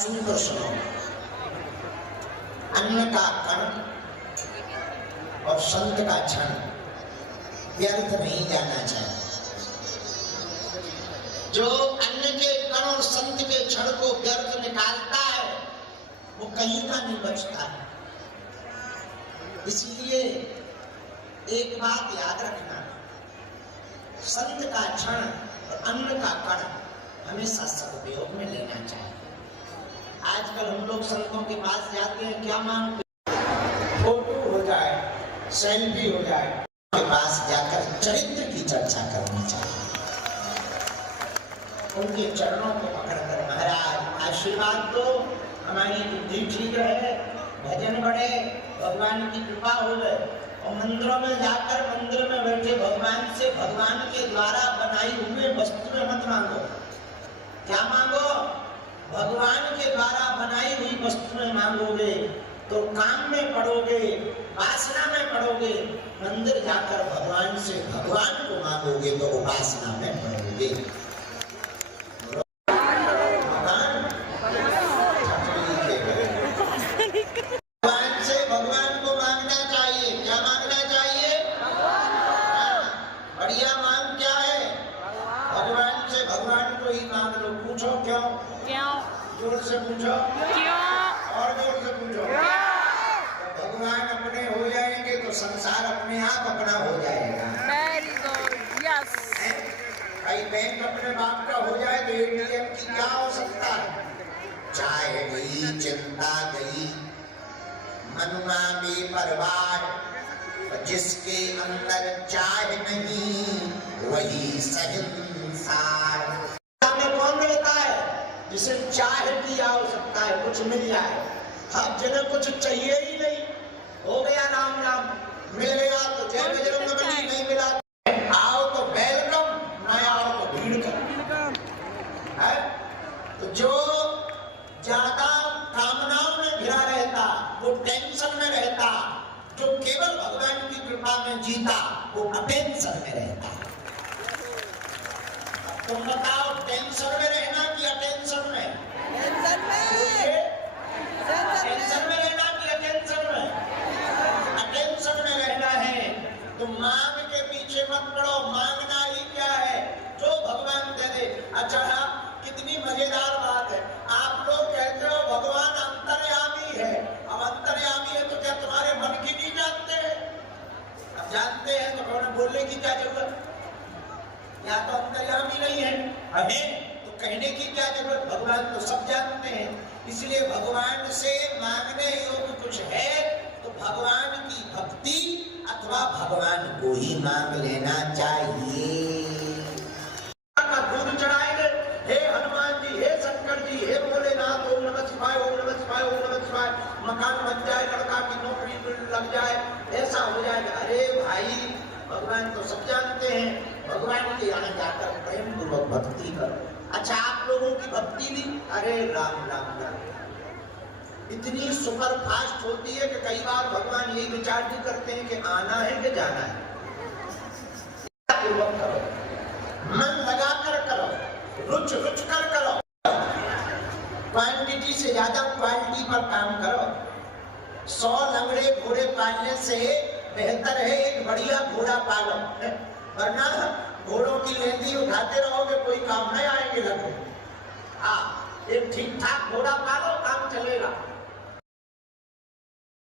सुनकर सुनो। अन्न का कण और संत का क्षण व्यर्थ नहीं जाना चाहिए। जो अन्न के कण और संत के क्षण को व्यर्थ निकालता है वो कहीं का नहीं बचता है। इसलिए एक बात याद रखना, संत का क्षण और अन्न का कण हमेशा सदुपयोग में लेना चाहिए। आजकल हम लोग संतों के पास जाते हैं, क्या मांगते? फोटो हो जाए, सेल्फी हो जाए। के पास जाकर चरित्र की चर्चा करनी चाहिए। उनके चरणों को पकड़कर महाराज आशीर्वाद दो, हमारी बुद्धि ठीक रहे, भजन बढ़े, भगवान की कृपा हो गए। और मंदिरों में जाकर मंदिर में बैठे भगवान से भगवान के द्वारा बनाई हुई वस्तुएं मत मांगो। क्या मांगो? भगवान के द्वारा बनाई हुई वस्तुएं मांगोगे तो काम में पड़ोगे, वासना में पड़ोगे। मंदिर जाकर भगवान से भगवान को मांगोगे तो उपासना में पड़ोगे। भगवान से भगवान को मांगना चाहिए। क्या मांगना चाहिए? बढ़िया मांग क्या है? भगवान से भगवान को ही मांग लो। पूछो क्यों? क्यों? जोर से पूछो क्यों? और जोर से पूछो क्यों? तो भगवान अपने हो जाएंगे तो संसार अपने आप अपना हो जाएगा। Very good, yes. भाई बैंक अपने बाप का हो जाए तो एटीएम की क्या हो सकता है? चाय गई, चिंता गई, मनुआ बेपरवाह, जिसके अंदर चाय नहीं वही संसार। में कौन रहता है जिसे चाय की आवश्यकता है, कुछ मिल जाए। अब जिन्हें कुछ चाहिए ही नहीं, हो गया राम राम, मिल गया तो जय बजरंगबली, नहीं मिला आओ तो वेलकम, ना आओ तो भीड़ कर। तो जो ज्यादा कामनाओं में घिरा रहता वो टेंशन में रहता, जो केवल भगवान की कृपा में जीता वो अटेंशन में रहता। तुम बताओ टेंशन में रहना कि अटेंशन में? टेंशन में। टेंशन में रहना कि अटेंशन में? अटेंशन में रहना है तो मांग के पीछे मत पड़ो। मांगना ही क्या है? जो भगवान दे दे। अच्छा, कितनी मजेदार बात है। आप लोग कहते हो भगवान अंतर्यामी है। अब अंतर्यामी है तो क्या तुम्हारे मन की नहीं जानते हैं? अब जानते हैं तो कौन बोलने की क्या जरूरत? या तो अंतर्यामी नहीं है हमें तो कहने की क्या जरूरत? भगवान तो सब जानते हैं। इसलिए भगवान से मांगने योग्य कुछ है तो भगवान की भक्ति अथवा भगवान को ही मांग लेना चाहिए। दूध चढ़ाएंगे, हे हनुमान जी, हे शंकर जी, हे भोलेनाथ, ओम नमः शिवाय, ओम नमः शिवाय, ओम नमः शिवाय। मकान बन जाए, लड़का की नौकरी लग जाए, ऐसा हो जाएगा। अरे भाई, भगवान तो सब जानते हैं। भगवान के यहाँ जाकर प्रेम पूर्वक भक्ति करो। अच्छा, आप लोगों की भक्ति भी अरे राम राम राम इतनी सुपर फास्ट होती है कि कई बार भगवान यही विचार भी करते हैं कि आना है कि जाना है। पूर्वक करो, मन लगाकर करो, रुच रुच कर करो। क्वांटिटी से ज्यादा क्वालिटी पर काम करो। 100 लंगड़े घोड़े पालने से बेहतर है एक बढ़िया घोड़ा पालो, वरना घोड़ों की लेंदी उठाते रहोगे कोई काम नहीं आएंगे। लगो हाँ, एक ठीक ठाक घोड़ा पालो।